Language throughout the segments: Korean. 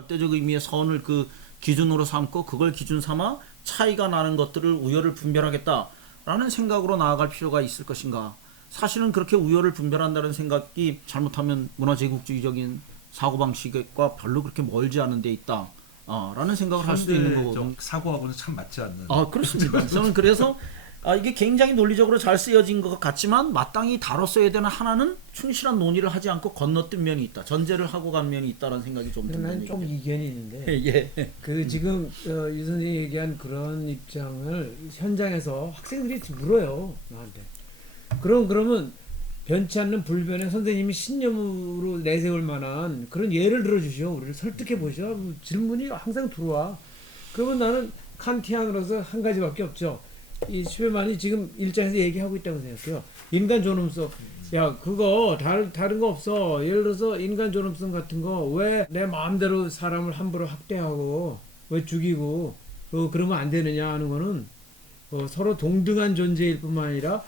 절대적 의미의 선을 그 기준으로 삼고 그걸 기준 삼아 차이가 나는 것들을 우열을 분별하겠다라는 생각으로 나아갈 필요가 있을 것인가. 사실은 그렇게 우열을 분별한다는 생각이 잘못하면 문화제국주의적인 사고방식과 별로 그렇게 멀지 않은 데 있다 라는 생각을 할 수도 있는 거거든요. 사고하고는 참 맞지 않는. 그렇습니다. 저는 그래서 이게 굉장히 논리적으로 잘 쓰여진 것 같지만 마땅히 다뤘어야 되는 하나는 충실한 논의를 하지 않고 건너뛴 면이 있다. 전제를 하고 간 면이 있다는 생각이 좀 듭니다. 나는 좀 이견이 있는데 예. 그 지금 이 선생님이 얘기한 그런 입장을 현장에서 학생들이 물어요 나한테. 그러면 변치 않는 불변에 선생님이 신념으로 내세울 만한 그런 예를 들어주시오. 우리를 설득해 보시오. 질문이 항상 들어와. 그러면 나는 칸티안으로서 한 가지밖에 없죠. 이 슈베만이 지금 일장에서 얘기하고 있다고 생각해요. 인간 존엄성. 야, 그거 다른 거 없어. 예를 들어서 인간 존엄성 같은 거 왜 내 마음대로 사람을 함부로 학대하고 왜 죽이고 그러면 안 되느냐 하는 거는 서로 동등한 존재일 뿐만 아니라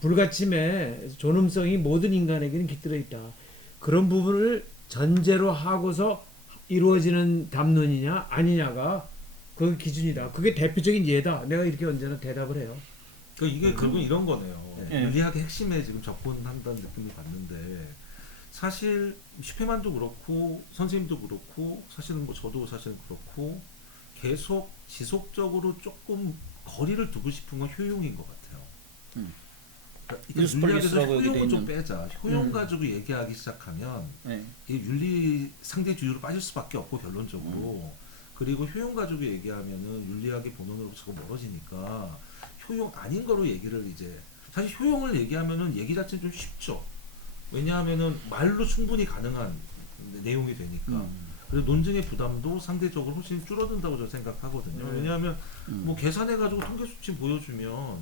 불가침의 존엄성이 모든 인간에게는 깃들어 있다. 그런 부분을 전제로 하고서 이루어지는 담론이냐 아니냐가 그 기준이다. 그게 대표적인 예다. 내가 이렇게 언제나 대답을 해요. 이게 결국 이런 거네요. 네. 윤리학의 핵심에 지금 접근한다는 느낌을 받는데 사실 슈페만도 그렇고 선생님도 그렇고 사실은 뭐 저도 사실은 그렇고 계속 지속적으로 조금 거리를 두고 싶은 건 효용인 것 같아요. 그러니까 윤리학에서 효용을 좀 빼자. 효용 가지고 얘기하기 시작하면 이 윤리 상대주의로 빠질 수밖에 없고 결론적으로. 그리고 효용 가지고 얘기하면은 윤리학의 본원으로 자꾸 멀어지니까 효용 아닌 거로 얘기를 이제 사실 효용을 얘기하면은 얘기 자체는 좀 쉽죠. 왜냐하면은 말로 충분히 가능한 내용이 되니까. 그리고 논증의 부담도 상대적으로 훨씬 줄어든다고 저는 생각하거든요. 왜냐하면 뭐 계산해가지고 통계 수치 보여주면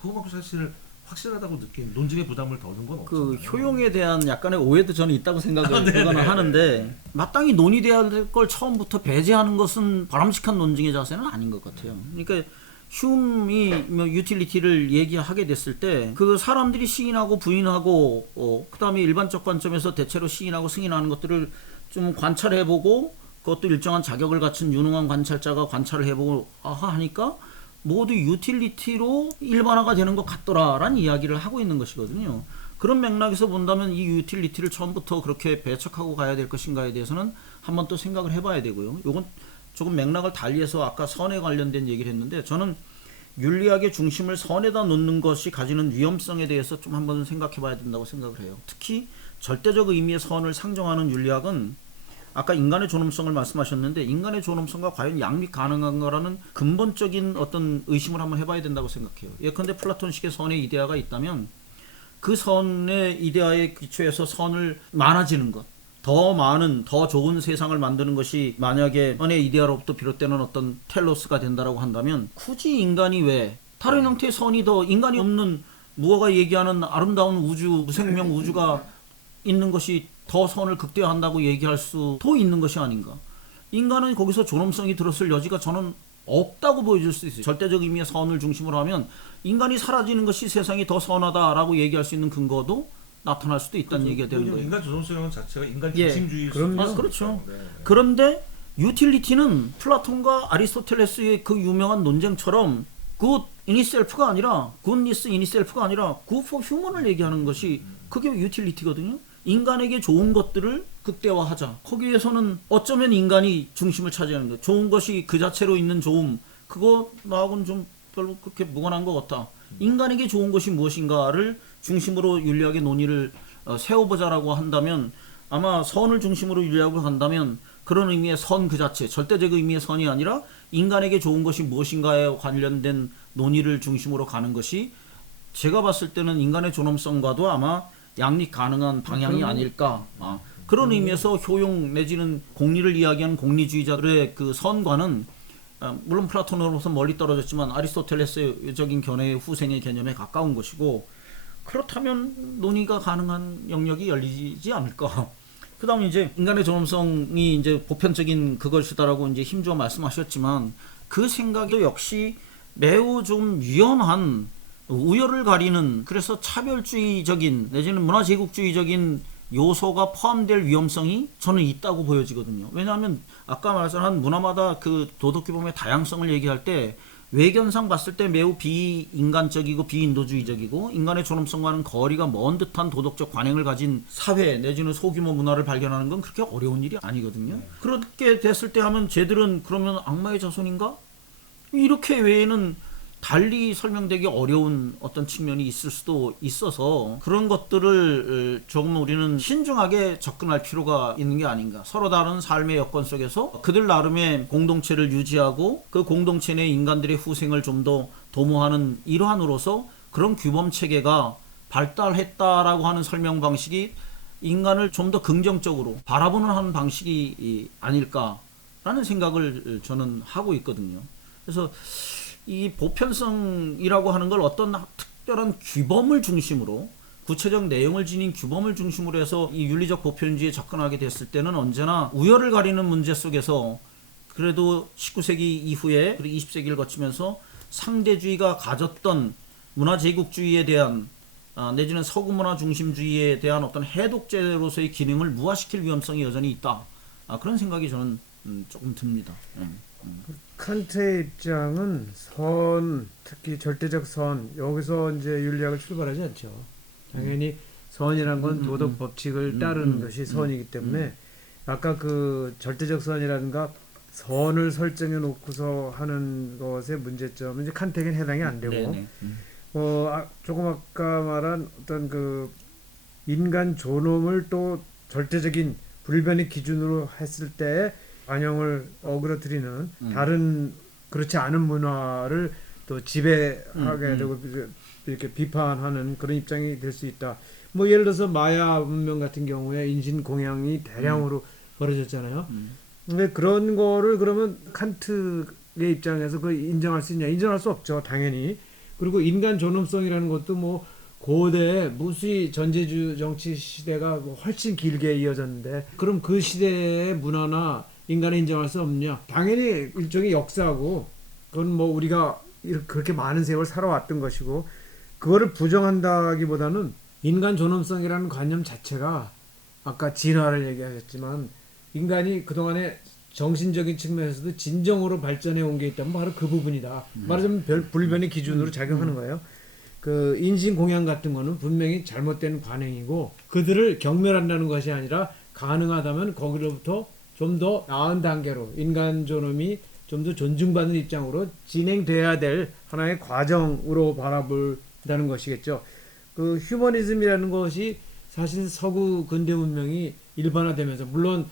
그거만큼 사실 확실하다고 느낀 논증의 부담을 더는 건 없잖아요. 그 효용에 대한 약간의 오해도 저는 있다고 생각을 하는데 마땅히 논의돼야 될 걸 처음부터 배제하는 것은 바람직한 논증의 자세는 아닌 것 같아요. 그러니까 흉이 뭐 유틸리티를 얘기하게 됐을 때 그 사람들이 시인하고 부인하고 그다음에 일반적 관점에서 대체로 시인하고 승인하는 것들을 좀 관찰해보고 그것도 일정한 자격을 갖춘 유능한 관찰자가 관찰을 해보고 하니까 모두 유틸리티로 일반화가 되는 것 같더라라는 이야기를 하고 있는 것이거든요. 그런 맥락에서 본다면 이 유틸리티를 처음부터 그렇게 배척하고 가야 될 것인가에 대해서는 한번 또 생각을 해봐야 되고요. 이건 조금 맥락을 달리해서 아까 선에 관련된 얘기를 했는데 저는 윤리학의 중심을 선에다 놓는 것이 가지는 위험성에 대해서 좀 한번 생각해봐야 된다고 생각을 해요. 특히 절대적 의미의 선을 상정하는 윤리학은 아까 인간의 존엄성을 말씀하셨는데 인간의 존엄성과 과연 양립 가능한가라는 근본적인 어떤 의심을 한번 해봐야 된다고 생각해요. 예컨대 플라톤식의 선의 이데아가 있다면 그 선의 이데아에 기초해서 선을 많아지는 것, 더 많은, 더 좋은 세상을 만드는 것이 만약에 선의 이데아로부터 비롯되는 어떤 텔로스가 된다라고 한다면 굳이 인간이 왜 다른 형태의 선이 더 인간이 없는 무어가 얘기하는 아름다운 우주, 무생명 우주가 있는 것이 더 선을 극대화한다고 얘기할 수도 있는 것이 아닌가. 인간은 거기서 존엄성이 들었을 여지가 저는 없다고 보여줄 수 있어요. 절대적 의미의 선을 중심으로 하면 인간이 사라지는 것이 세상이 더 선하다라고 얘기할 수 있는 근거도 나타날 수도 있다는 얘기가 되는 거예요. 인간 존엄성 자체가 인간 중심주의. 그렇죠. 그런데 유틸리티는 플라톤과 아리스토텔레스의 그 유명한 논쟁처럼 굿 이니셀프가 아니라 굿니스 이니셀프가 아니라 굿 포 휴먼을 얘기하는 것이 그게 유틸리티거든요. 인간에게 좋은 것들을 극대화하자. 거기에서는 어쩌면 인간이 중심을 차지하는 거예요. 좋은 것이 그 자체로 있는 좋음, 그거 나하고는 좀 별로 그렇게 무관한 것 같아. 인간에게 좋은 것이 무엇인가를 중심으로 윤리학의 논의를 세워보자라고 한다면 아마 선을 중심으로 윤리학을 한다면 그런 의미의 선 그 자체, 절대적 의미의 선이 아니라 인간에게 좋은 것이 무엇인가에 관련된 논의를 중심으로 가는 것이 제가 봤을 때는 인간의 존엄성과도 아마 양립 가능한 방향이 아닐까. 그런 의미에서 효용 내지는 공리를 이야기하는 공리주의자들의 그 선과는 물론 플라톤으로서 멀리 떨어졌지만 아리스토텔레스적인 견해의 후생의 개념에 가까운 것이고 그렇다면 논의가 가능한 영역이 열리지 않을까. 그 다음에 이제 인간의 존엄성이 이제 보편적인 그것이다라고 이제 힘주어 말씀하셨지만 그 생각도 역시 매우 좀 위험한 우열을 가리는 그래서 차별주의적인 내지는 문화제국주의적인 요소가 포함될 위험성이 저는 있다고 보여지거든요. 왜냐하면 아까 말씀한 문화마다 그 도덕 규범의 다양성을 얘기할 때 외견상 봤을 때 매우 비인간적이고 비인도주의적이고 인간의 존엄성과는 거리가 먼 듯한 도덕적 관행을 가진 사회 내지는 소규모 문화를 발견하는 건 그렇게 어려운 일이 아니거든요. 그렇게 됐을 때 하면 쟤들은 그러면 악마의 자손인가? 이렇게 외에는 달리 설명되기 어려운 어떤 측면이 있을 수도 있어서 그런 것들을 조금 우리는 신중하게 접근할 필요가 있는 게 아닌가. 서로 다른 삶의 여건 속에서 그들 나름의 공동체를 유지하고 그 공동체 내 인간들의 후생을 좀 더 도모하는 일환으로서 그런 규범 체계가 발달했다라고 하는 설명 방식이 인간을 좀 더 긍정적으로 바라보는 하는 방식이 아닐까라는 생각을 저는 하고 있거든요. 그래서 이 보편성이라고 하는 걸 어떤 특별한 규범을 중심으로 구체적 내용을 지닌 규범을 중심으로 해서 이 윤리적 보편주의에 접근하게 됐을 때는 언제나 우열을 가리는 문제 속에서 그래도 19세기 이후에 그리고 20세기를 거치면서 상대주의가 가졌던 문화 제국주의에 대한 내지는 서구 문화 중심주의에 대한 어떤 해독제로서의 기능을 무화시킬 위험성이 여전히 있다. 그런 생각이 저는 조금 듭니다. 칸트의 입장은 선, 특히 절대적 선, 여기서 이제 윤리학을 출발하지 않죠. 당연히 선이란 건 도덕 법칙을 따르는 것이 선이기 때문에 아까 그 절대적 선이라든가 선을 설정해 놓고서 하는 것의 문제점은 이제 칸트에게는 해당이 안 되고 조금 아까 말한 어떤 그 인간 존엄을 또 절대적인 불변의 기준으로 했을 때 반영을 어그러뜨리는 다른 그렇지 않은 문화를 또 지배하게 되고 이렇게 비판하는 그런 입장이 될 수 있다. 뭐 예를 들어서 마야 문명 같은 경우에 인신공양이 대량으로 벌어졌잖아요. 근데 그런 거를 그러면 칸트의 입장에서 그 인정할 수 있냐? 인정할 수 없죠, 당연히. 그리고 인간 존엄성이라는 것도 뭐 고대 무수히 전제주 정치 시대가 뭐 훨씬 길게 이어졌는데 그럼 그 시대의 문화나 인간을 인정할 수 없냐? 당연히 일종의 역사고 그건 뭐 우리가 그렇게 많은 세월 살아왔던 것이고 그거를 부정한다기보다는 인간 존엄성이라는 관념 자체가 아까 진화를 얘기하셨지만 인간이 그동안에 정신적인 측면에서도 진정으로 발전해 온 게 있다면 바로 그 부분이다. 말하자면 불변의 기준으로 작용하는 거예요. 그 인신공양 같은 거는 분명히 잘못된 관행이고 그들을 경멸한다는 것이 아니라 가능하다면 거기로부터 좀 더 나은 단계로 인간 존엄이 좀 더 존중받는 입장으로 진행돼야 될 하나의 과정으로 바라본다는 것이겠죠. 그 휴머니즘이라는 것이 사실 서구 근대 문명이 일반화되면서 물론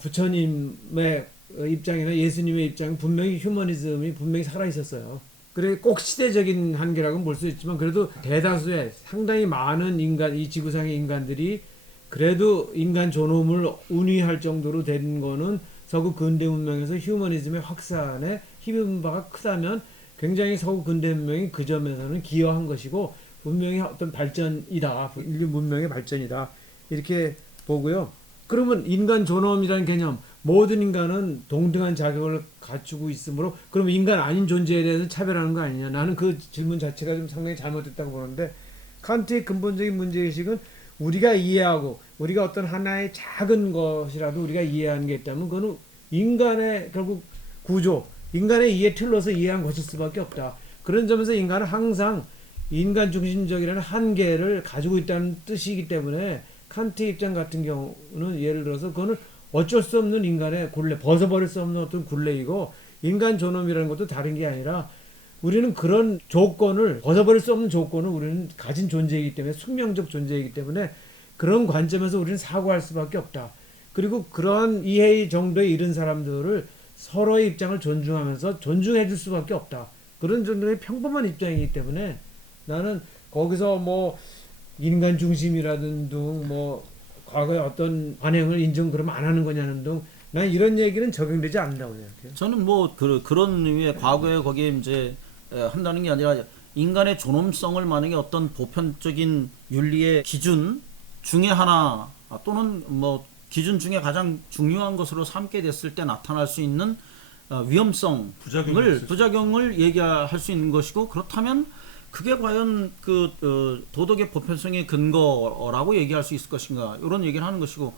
부처님의 입장이나 예수님의 입장은 분명히 휴머니즘이 분명히 살아 있었어요. 그래 꼭 시대적인 한계라고는 볼 수 있지만 그래도 대다수의 상당히 많은 인간 이 지구상의 인간들이 그래도 인간 존엄을 운위할 정도로 된 거는 서구 근대 문명에서 휴머니즘의 확산에 힘입은 바가 크다면 굉장히 서구 근대 문명이 그 점에서는 기여한 것이고 문명의 어떤 발전이다. 인류 문명의 발전이다. 이렇게 보고요. 그러면 인간 존엄이라는 개념 모든 인간은 동등한 자격을 갖추고 있으므로 그러면 인간 아닌 존재에 대해서 차별하는 거 아니냐. 나는 그 질문 자체가 좀 상당히 잘못됐다고 보는데 칸트의 근본적인 문제의식은 우리가 이해하고 우리가 어떤 하나의 작은 것이라도 우리가 이해하는 게 있다면 그거는 인간의 결국 구조, 인간의 이해 틀로서 이해한 것일 수밖에 없다. 그런 점에서 인간은 항상 인간 중심적이라는 한계를 가지고 있다는 뜻이기 때문에 칸트 입장 같은 경우는 예를 들어서 그거는 어쩔 수 없는 인간의 굴레, 벗어버릴 수 없는 어떤 굴레이고 인간 존엄이라는 것도 다른 게 아니라 우리는 그런 조건을 벗어버릴 수 없는 조건을 우리는 가진 존재이기 때문에 숙명적 존재이기 때문에 그런 관점에서 우리는 사고할 수밖에 없다. 그리고 그러한 이해 정도에 이른 사람들을 서로의 입장을 존중하면서 존중해 줄 수밖에 없다. 그런 정도의 평범한 입장이기 때문에 나는 거기서 뭐 인간 중심이라든 등 뭐 과거에 어떤 관행을 인정 그러면 안 하는 거냐는 등 난 이런 얘기는 적용되지 않는다고 생각해요. 저는 뭐 그런 의미의 과거에 거기에 이제 한다는 게 아니라 인간의 존엄성을 만약에 어떤 보편적인 윤리의 기준 중에 하나 또는 뭐 기준 중에 가장 중요한 것으로 삼게 됐을 때 나타날 수 있는 위험성을 부작용을 얘기할 수 있는 것이고 그렇다면 그게 과연 도덕의 보편성의 근거라고 얘기할 수 있을 것인가 이런 얘기를 하는 것이고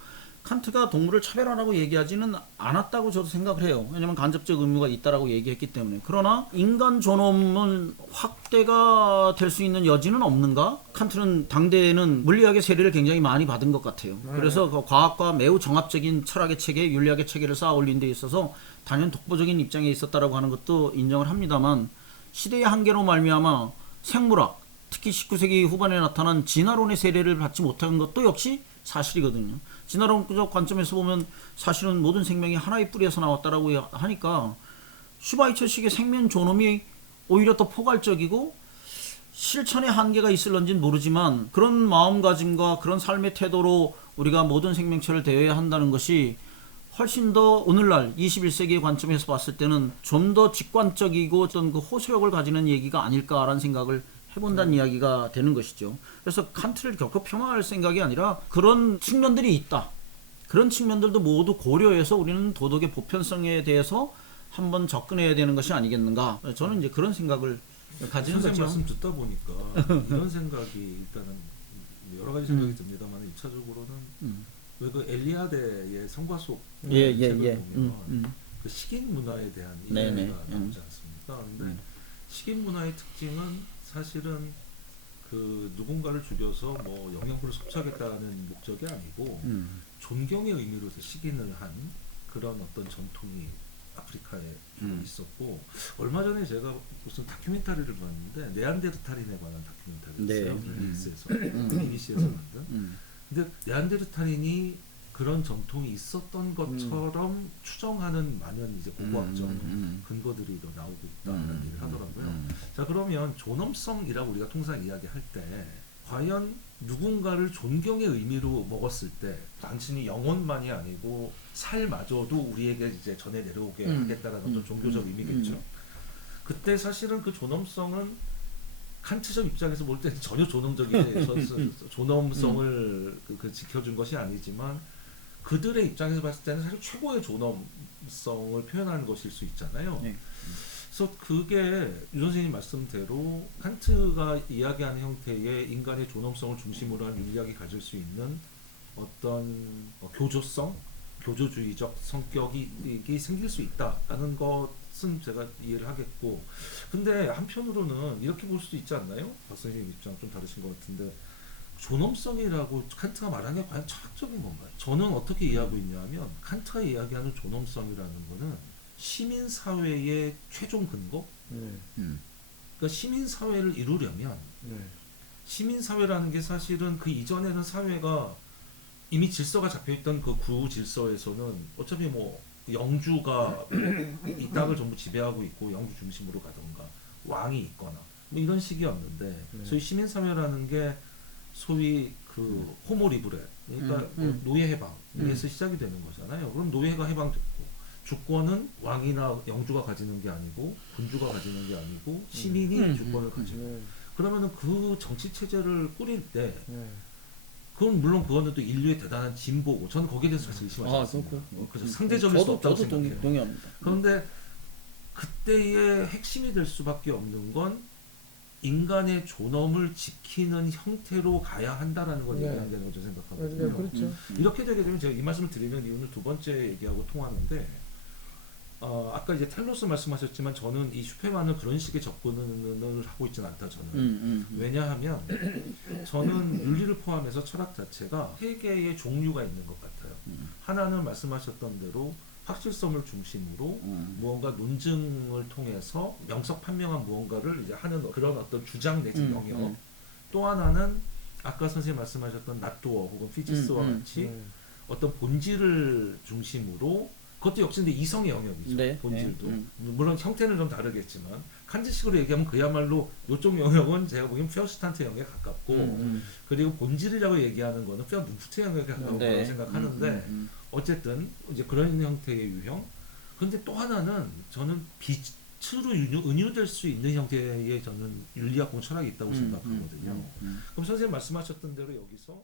칸트가 동물을 차별하라고 얘기하지는 않았다고 저도 생각을 해요. 왜냐하면 간접적 의무가 있다라고 얘기했기 때문에. 그러나 인간 존엄은 확대가 될 수 있는 여지는 없는가? 칸트는 당대에는 물리학의 세례를 굉장히 많이 받은 것 같아요. 그래서 그 과학과 매우 정합적인 철학의 체계, 윤리학의 체계를 쌓아 올린 데 있어서 단연 독보적인 입장에 있었다라고 하는 것도 인정을 합니다만 시대의 한계로 말미암아 생물학, 특히 19세기 후반에 나타난 진화론의 세례를 받지 못한 것도 역시 사실이거든요. 진화론적 관점에서 보면 사실은 모든 생명이 하나의 뿌리에서 나왔다라고 하니까 슈바이처식의 생명 존엄이 오히려 더 포괄적이고 실천의 한계가 있을런지는 모르지만 그런 마음가짐과 그런 삶의 태도로 우리가 모든 생명체를 대해야 한다는 것이 훨씬 더 오늘날 21세기의 관점에서 봤을 때는 좀 더 직관적이고 어떤 그 호소력을 가지는 얘기가 아닐까라는 생각을 해본다는 이야기가 되는 것이죠. 그래서 칸트를 결코 폄하할 생각이 아니라 그런 측면들이 있다. 그런 측면들도 모두 고려해서 우리는 도덕의 보편성에 대해서 한번 접근해야 되는 것이 아니겠는가. 저는 이제 그런 생각을 가지는 선생님 거죠. 말씀 듣다 보니까 이런 생각이 일단은 여러 가지 생각이 듭니다만 1차적으로는 왜 그 엘리아데의 성과 속 책을 보면 그 식인 문화에 대한 이야기가 나오지 않습니까? 근데 식인 문화의 특징은 사실은 그 누군가를 죽여서 뭐 영양분을 섭취하겠다는 목적이 아니고 존경의 의미로 식인을 한 그런 어떤 전통이 아프리카에 주로 있었고 얼마 전에 제가 무슨 다큐멘터리를 봤는데 네안데르탈인에 관한 다큐멘터리였어요. 넷플릭스에서 BBC에서 만든. 근데 네안데르탈인이 그런 전통이 있었던 것처럼 추정하는 많은 이제 고고학적 근거들이 나오고 있다는 얘기를 하더라고요. 자, 그러면 존엄성이라고 우리가 통상 이야기할 때 과연 누군가를 존경의 의미로 먹었을 때 단순히 영혼만이 아니고 살마저도 우리에게 이제 전해 내려오게 하겠다는 어떤 종교적 의미겠죠. 그때 사실은 그 존엄성은 칸트적 입장에서 볼 때는 전혀 존엄성을 지켜준 것이 아니지만 그들의 입장에서 봤을 때는 사실 최고의 존엄성을 표현하는 것일 수 있잖아요. 그래서 그게 유 선생님 말씀대로 칸트가 이야기하는 형태의 인간의 존엄성을 중심으로 한 윤리학이 가질 수 있는 어떤 교조성, 교조주의적 성격이 생길 수 있다라는 것은 제가 이해를 하겠고, 근데 한편으로는 이렇게 볼 수도 있지 않나요? 박 선생님 입장 좀 다르신 것 같은데 존엄성이라고 칸트가 말한 게 과연 철학적인 건가요? 저는 어떻게 이해하고 있냐면 칸트가 이야기하는 존엄성이라는 거는 시민사회의 최종 근거? 그러니까 시민사회를 이루려면 시민사회라는 게 사실은 그 이전에는 사회가 이미 질서가 잡혀있던 그 구 질서에서는 어차피 뭐 영주가 이 땅을 전부 지배하고 있고 영주 중심으로 가던가 왕이 있거나 뭐 이런 식이었는데 소위 시민사회라는 게 소위 그 호모 리브레 그러니까 노예 해방에서 시작이 되는 거잖아요. 그럼 노예가 해방됐고 주권은 왕이나 영주가 가지는 게 아니고 군주가 가지는 게 아니고 시민이 주권을 가지고 그러면은 그 정치 체제를 꾸릴 때 그건 물론 그거는 또 인류의 대단한 진보고 저는 거기에 대해서 사실 의심하지 않습니다. 그래서 상대적일 수 없다고 생각해요. 동의합니다. 그런데 그때의 핵심이 될 수밖에 없는 건 인간의 존엄을 지키는 형태로 가야 한다라는 걸 얘기하는 게 저는 생각하거든요. 그렇죠. 이렇게 되게 되면 제가 이 말씀을 드리는 이유는 두 번째 얘기하고 통하는데 아까 이제 텔로스 말씀하셨지만 저는 이 슈페만을 그런 식의 접근을 하고 있지는 않다 저는. 왜냐하면 저는 윤리를 포함해서 철학 자체가 세 개의 종류가 있는 것 같아요. 하나는 말씀하셨던 대로 확실성을 중심으로 무언가 논증을 통해서 명석 판명한 무언가를 이제 하는 그런 어떤 주장 내지 영역. 또 하나는 아까 선생님 말씀하셨던 나토어 혹은 피지스와 같이 어떤 본질을 중심으로 그것도 역시 근데 이성의 영역이죠. 네. 본질도. 물론 형태는 좀 다르겠지만 칸트식으로 얘기하면 그야말로 이쪽 영역은 제가 보기엔 퓨어슈탄트 영역에 가깝고 그리고 본질이라고 얘기하는 거는 퓨어문프트 영역에 가까운 거라고 생각하는데 어쨌든 이제 그런 형태의 유형. 그런데 또 하나는 저는 빛으로 은유될 수 있는 형태의 저는 윤리학 공철학이 있다고 생각하거든요. 그럼 선생님 말씀하셨던 대로 여기서